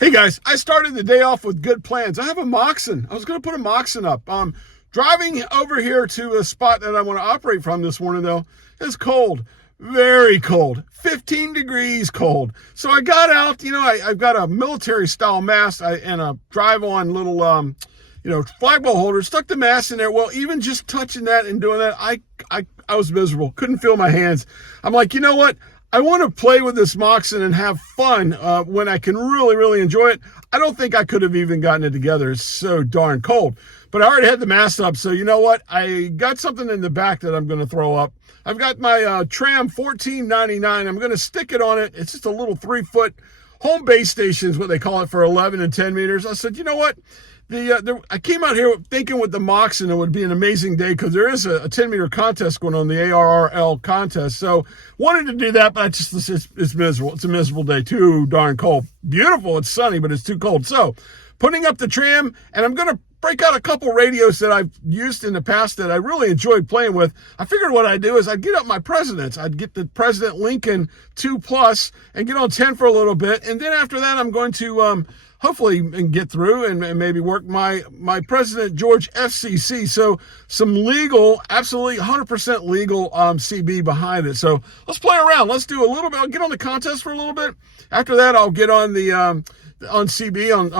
Hey guys, I started the day off with good plans. I have a Moxon. I was going to put a Moxon up. Driving over here to a spot that I want to operate from this morning, though, it's cold. Very cold. 15 degrees cold. So I got out, I've got a military style mast and a drive-on little, flagpole holder. Stuck the mast in there. Well, even just touching that and doing that, I was miserable. Couldn't feel my hands. I'm like, you know what? I want to play with this Moxon and have fun when I can really, really enjoy it. I don't think I could have even gotten it together. It's so darn cold. But I already had the mast up, so you know what? I got something in the back that I'm going to throw up. I've got my Tram 1499. I'm going to stick it on it. It's just a little 3-foot home base station is what they call it for 11 and 10 meters. I said, you know what? I came out here thinking with the Moxon it would be an amazing day because there is a 10-meter contest going on, the ARRL contest. So wanted to do that, but it's miserable. It's a miserable day. Too darn cold. Beautiful. It's sunny, but it's too cold. So putting up the Tram, and I'm going to break out a couple radios that I've used in the past that I really enjoyed playing with. I figured what I'd do is I'd get up my Presidents. I'd get the President Lincoln 2 Plus and get on 10 for a little bit. And then after that, I'm going to hopefully get through and maybe work my President George FCC. So some legal, absolutely 100% legal CB behind it. So let's play around. Let's do a little bit. I'll get on the contest for a little bit. After that, I'll get on the on CB, on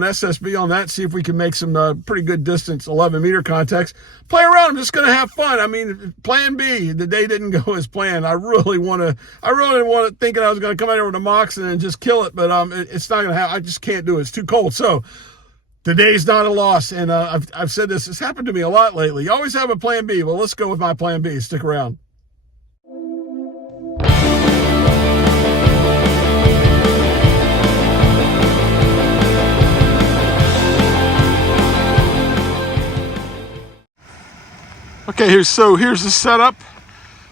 SSB on that, see if we can make some pretty good distance 11-meter contacts. Play around. I'm just going to have fun. I mean, plan B, the day didn't go as planned. I really didn't want to thinking I was going to come out here with a Moxon and just kill it, but it's not going to happen. I just can't do it. It's too cold. So the day's not a loss, and I've said this. It's happened to me a lot lately. You always have a plan B. Well, let's go with my plan B. Stick around. Okay, here's the setup.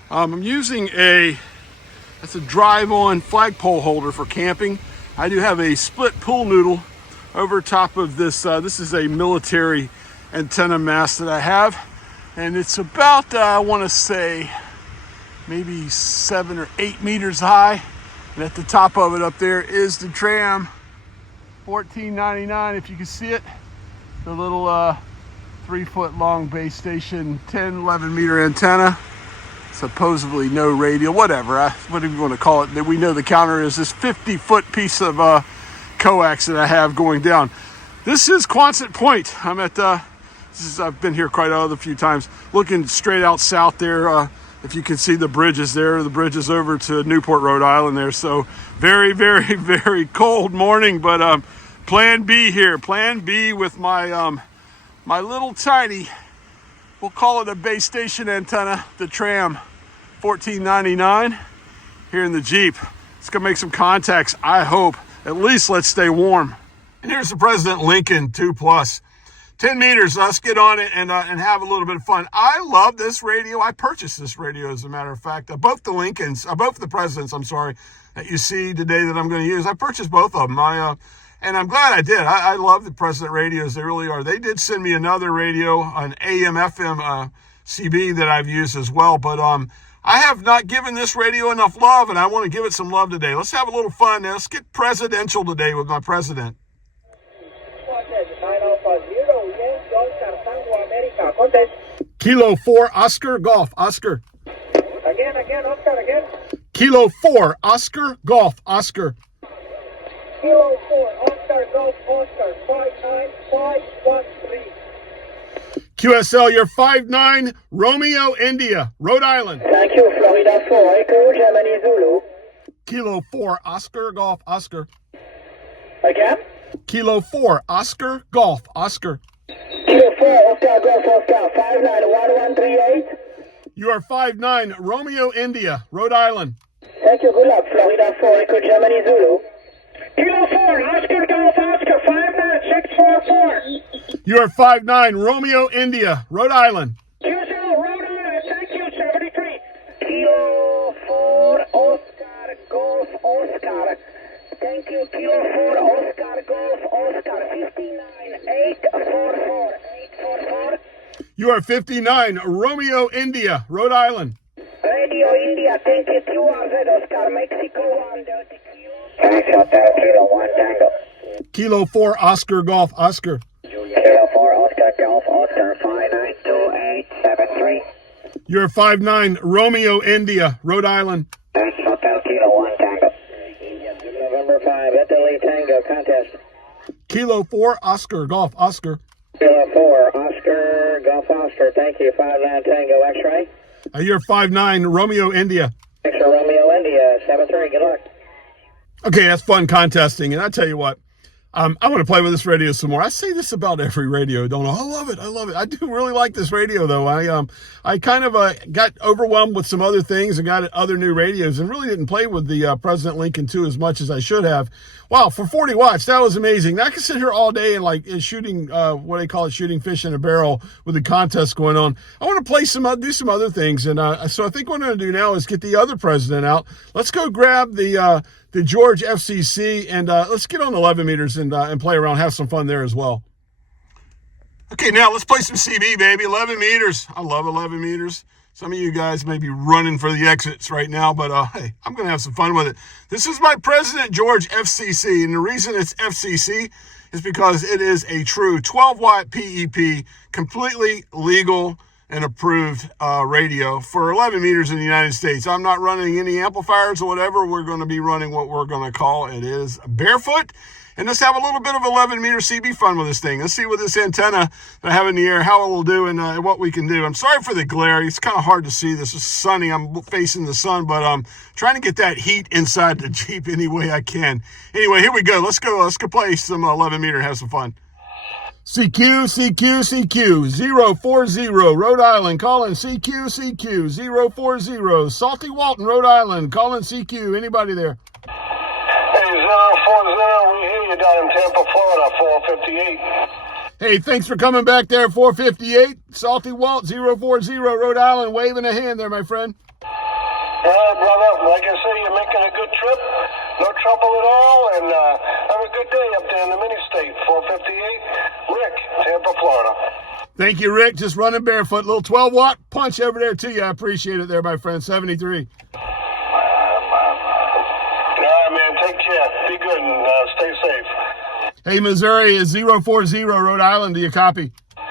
I'm using that's a drive-on flagpole holder for camping. I do have a split pool noodle over top of this. This is a military antenna mast that I have, and it's about I want to say maybe 7 or 8 meters high. And at the top of it up there is the Tram 1499, if you can see it, the little 3-foot long base station, 10, 11 meter antenna, supposedly no radio, whatever you want to call it. We know the counter is this 50-foot piece of coax that I have going down. This is Quonset Point. I'm at I've been here quite a few times, looking straight out south there. If you can see the bridges there, the bridges over to Newport, Rhode Island there. So very, very, very cold morning, but plan B here. Plan B with my my little tiny, we'll call it a base station antenna, the Tram 1499 here in the Jeep. It's gonna make some contacts, I hope. At least let's stay warm. And here's the President Lincoln 2 Plus. 10 meters, let's get on it and have a little bit of fun. I love this radio. I purchased this radio, as a matter of fact. Both the Presidents, that you see today that I'm gonna use. I purchased both of them. And I'm glad I did. I love the President radios. They really are. They did send me another radio, an AM FM CB that I've used as well. But I have not given this radio enough love, and I want to give it some love today. Let's have a little fun. Now, let's get presidential today with my President. Kilo 4 Oscar Golf Oscar. Again, Oscar, again. Kilo 4 Oscar Golf Oscar. Kilo 4, Oscar, Golf, Oscar, 59513. QSL, you're 59, Romeo, India, Rhode Island. Thank you, Florida 4, Echo, Germany, Zulu. Kilo 4, Oscar, Golf, Oscar. Again? Kilo 4, Oscar, Golf, Oscar. Kilo 4, Oscar, Golf, Oscar, 591138. You are 59, Romeo, India, Rhode Island. Thank you, good luck, Florida 4, Echo, Germany, Zulu. Kilo 4, Oscar, Golf, Oscar, 59644. You are 59, Romeo, India, Rhode Island. QSL, Rhode Island, thank you, 73. Kilo 4, Oscar, Golf, Oscar. Thank you, Kilo 4, Oscar, Golf, Oscar, 59844. You are 59, Romeo, India, Rhode Island. Radio India, thank you, QRZ, Oscar, Mexico, 1 30 Kilo. Thanks, Hotel Kilo 1 Tango. Kilo 4 Oscar Golf Oscar. Kilo 4 Oscar Golf Oscar 592873. You're 5'9", Romeo India, Rhode Island. That's Hotel Kilo 1 Tango. November 5, Italy Tango contest. Kilo 4 Oscar Golf Oscar. Kilo 4 Oscar Golf Oscar, thank you. 59 Tango X-ray. You're 5'9", Romeo India. X-ray Romeo India 73. Good luck. Okay, that's fun contesting, and I tell you what, I want to play with this radio some more. I say this about every radio, don't I? I love it. I love it. I do really like this radio, though. I kind of got overwhelmed with some other things and got other new radios and really didn't play with the President Lincoln 2 as much as I should have. Wow, for 40 watts, that was amazing. I could sit here all day and shooting, what they call it, shooting fish in a barrel with the contest going on. I want to play do some other things, and so I think what I'm going to do now is get the other president out. Let's go grab the George FCC, and let's get on 11 meters and play around, have some fun there as well. Okay, now let's play some CB, baby. 11 meters. I love 11 meters. Some of you guys may be running for the exits right now, but hey, I'm going to have some fun with it. This is my President George FCC, and the reason it's FCC is because it is a true 12-watt PEP, completely legal and approved radio for 11 meters in the United States. I'm not running any amplifiers or whatever. We're going to be running what we're going to call it is barefoot. And let's have a little bit of 11 meter CB fun with this thing. Let's see what this antenna that I have in the air, how it will do and what we can do. I'm sorry for the glare. It's kind of hard to see. This is sunny. I'm facing the sun, but I'm trying to get that heat inside the Jeep any way I can. Anyway, here we go. Let's go play some 11 meter and have some fun. CQ, 040, Rhode Island, calling CQ, 040, Salty Walton, Rhode Island, calling CQ. Anybody there? Hey, 040, we hear you down in Tampa, Florida, 458. Hey, thanks for coming back there, 458. Salty Walt, 040, Rhode Island, waving a hand there, my friend. Well, brother, like I say, you're making a good trip. No trouble at all, and have a good day up there in the mini-state, 458. Rick, Tampa, Florida. Thank you, Rick. Just running barefoot. Little 12-watt punch over there to you. I appreciate it there, my friend. 73. All right, man. Take care. Be good and stay safe. Hey, Missouri is 040, Rhode Island. Do you copy? Yeah,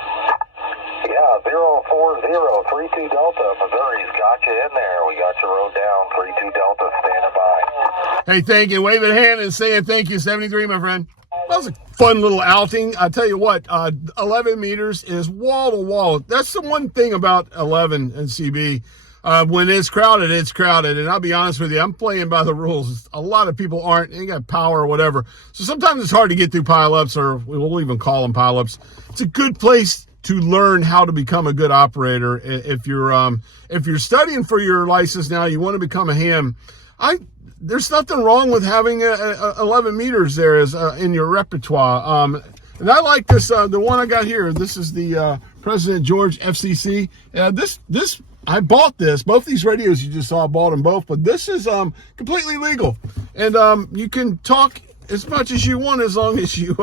040, 32 Delta. Missouri's got you in there. We got you rode down. 32 Delta standing by. Hey, thank you. Waving a hand and saying thank you, 73, my friend. That was a fun little outing. I tell you what, 11 meters is wall to wall. That's the one thing about 11 and CB. When it's crowded, it's crowded. And I'll be honest with you, I'm playing by the rules. A lot of people aren't. They got power or whatever. So sometimes it's hard to get through pileups, or we'll even call them pileups. It's a good place to learn how to become a good operator. If you're studying for your license now, you want to become a ham. There's nothing wrong with having 11 meters there as in your repertoire. And I like this, the one I got here. This is the President George FCC. This I bought this. Both these radios you just saw, I bought them both. But this is completely legal, and you can talk as much as you want as long as you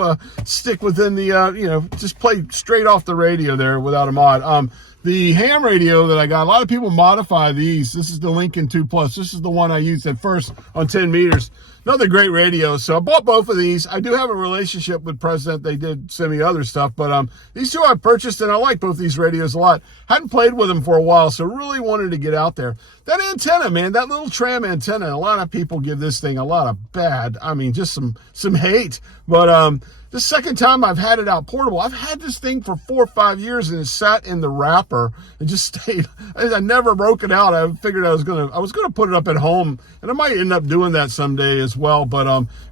stick within the just play straight off the radio there without a mod. The ham radio that I got, a lot of people modify these. This is the Lincoln 2 Plus. This is the one I used at first on 10 meters. Another great radio. So I bought both of these. I do have a relationship with President. They did send me other stuff, but these two I purchased, and I like both these radios a lot. Hadn't played with them for a while, so really wanted to get out there. That antenna, man, that little Tram antenna, a lot of people give this thing a lot of bad, just some hate. But the second time I've had it out portable, I've had this thing for 4 or 5 years, and it sat in the wrapper and just stayed. I never broke it out. I figured I was gonna put it up at home, and I might end up doing that someday as well. But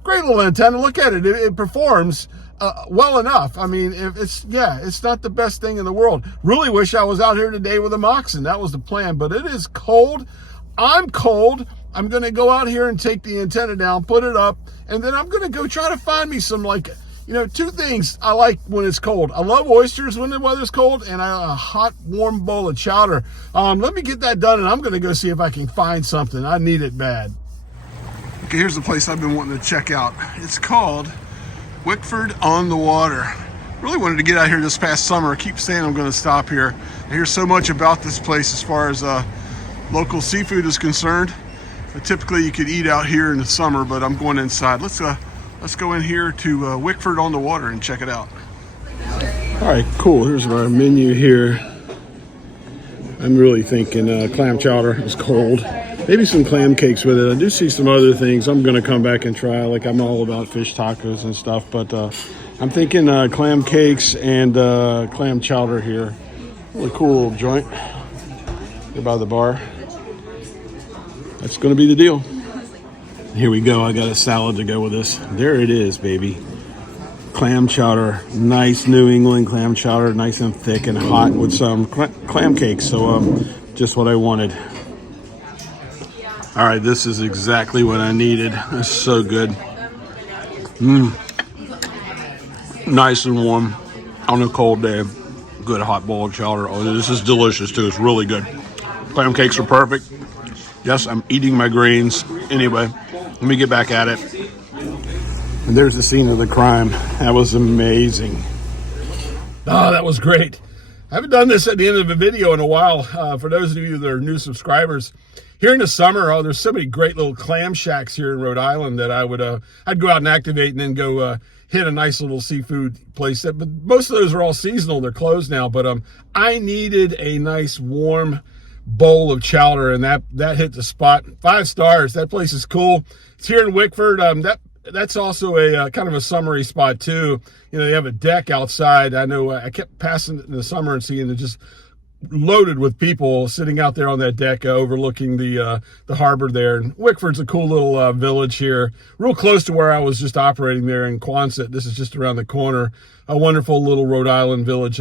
great little antenna. Look at it. It performs well enough. It's not the best thing in the world. Really wish I was out here today with a Moxon. That was the plan. But it is cold. I'm cold. I'm gonna go out here and take the antenna down, put it up, and then I'm gonna go try to find me some two things I like when it's cold. I love oysters when the weather's cold, and a hot, warm bowl of chowder. Let me get that done, and I'm going to go see if I can find something. I need it bad. Okay, here's the place I've been wanting to check out. It's called Wickford on the Water. Really wanted to get out here this past summer. I keep saying I'm going to stop here. I hear so much about this place as far as local seafood is concerned. Typically, you could eat out here in the summer, but I'm going inside. Let's Let's go in here to Wickford on the water and check it out. All right, cool. Here's our menu here. I'm really thinking clam chowder is cold. Maybe some clam cakes with it. I do see some other things I'm going to come back and try. Like, I'm all about fish tacos and stuff. But I'm thinking clam cakes and clam chowder here. Really cool little joint here by the bar. That's going to be the deal. Here we go. I got a salad to go with this. There it is, baby. Clam chowder. Nice New England clam chowder. Nice and thick and hot with some clam cakes. So just what I wanted. All right, this is exactly what I needed. It's so good. Nice and warm on a cold day. Good hot bowl of chowder. Oh, this is delicious too. It's really good. Clam cakes are perfect. Yes, I'm eating my grains. Anyway, let me get back at it. And there's the scene of the crime. That was amazing. Oh, that was great. I haven't done this at the end of a video in a while. For those of you that are new subscribers, here in the summer, there's so many great little clam shacks here in Rhode Island that I'd go out and activate and then go hit a nice little seafood place. But most of those are all seasonal. They're closed now. But I needed a nice warm bowl of chowder, and that hit the spot. 5 stars. That place is cool. It's here in Wickford. That's also a kind of a summery spot too. You know, they have a deck outside. I know I kept passing it in the summer and seeing it just loaded with people sitting out there on that deck overlooking the harbor there. And Wickford's a cool little village here, real close to where I was just operating there in Quonset. This is just around the corner. A wonderful little Rhode Island village,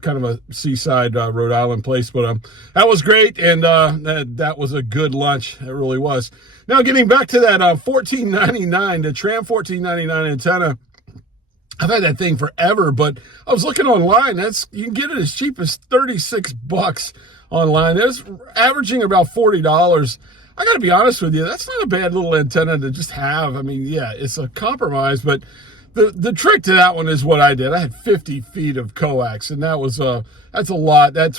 kind of a seaside Rhode Island place. But that was great, and that was a good lunch. It really was. Now, getting back to that $14.99, the Tram $14.99 antenna. I've had that thing forever, but I was looking online. You can get it as cheap as $36 online. It's averaging about $40. I got to be honest with you, that's not a bad little antenna to just have. I mean, yeah, it's a compromise, but the trick to that one is what I did. I had 50 feet of coax, and that's a lot. That's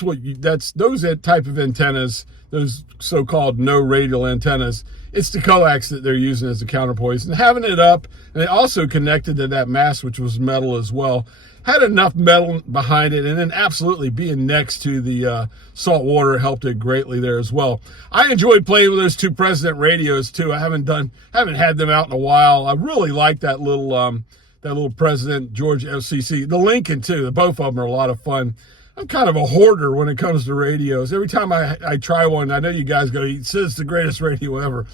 those type of antennas, those so-called no radial antennas. It's the coax that they're using as a counterpoise, and having it up, and it also connected to that mast, which was metal as well. Had enough metal behind it, and then absolutely being next to the salt water helped it greatly there as well. I enjoyed playing with those 2 President radios too. I haven't had them out in a while. I really like that little President George FCC. The Lincoln too. Both of them are a lot of fun. I'm kind of a hoarder when it comes to radios. Every time I try one, I know you guys go, it says it's the greatest radio ever.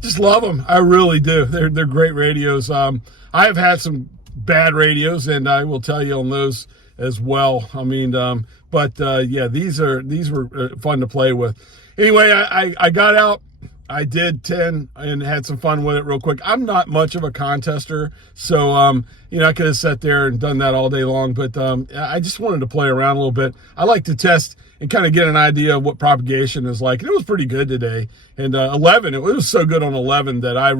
Just love them. I really do. They're great radios. I have had some bad radios, and I will tell you on those as well. I mean, yeah, these were fun to play with. Anyway, I got out. I did 10 and had some fun with it real quick. I'm not much of a contester, so, I could have sat there and done that all day long, but I just wanted to play around a little bit. I like to test and kind of get an idea of what propagation is like. And it was pretty good today. And 11, it was so good on 11 that I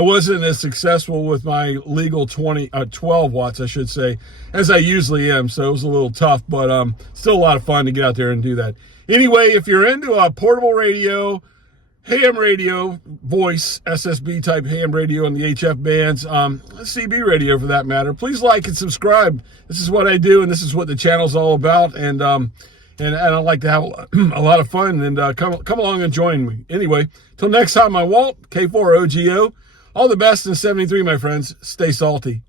wasn't as successful with my legal 12 watts, I should say, as I usually am. So it was a little tough, but still a lot of fun to get out there and do that. Anyway, if you're into a portable radio, ham radio, voice, SSB type ham radio on the HF bands, CB radio for that matter, please like and subscribe. This is what I do, and this is what the channel's all about. And I like to have a lot of fun, and come along and join me. Anyway, till next time, I'm Walt, K4OGO. All the best in 73, my friends. Stay salty.